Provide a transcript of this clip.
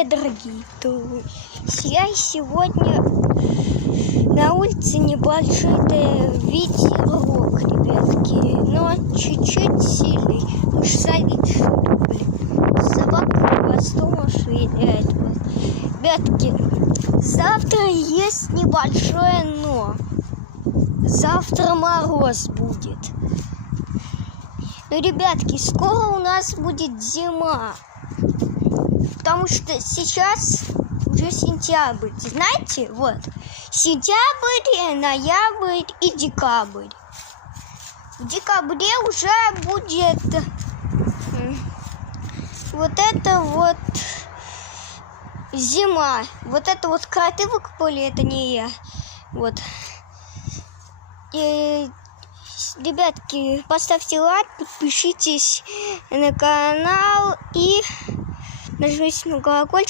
Привет, дорогие друзья! Сегодня на улице небольшой ветерок, ребятки, но чуть-чуть сильный. Уж смотрите, что-то, собака хвостом швыряет. Ребятки, завтра есть небольшое но. Завтра мороз будет. Ну, ребятки, скоро у нас будет зима. Потому что сейчас уже сентябрь. Знаете, вот. Сентябрь, ноябрь и декабрь. В декабре уже будет вот это вот зима. Вот это вот кроты выкопали, это не я. Вот. И, ребятки, поставьте лайк, подпишитесь на канал и нажмите на колокольчик.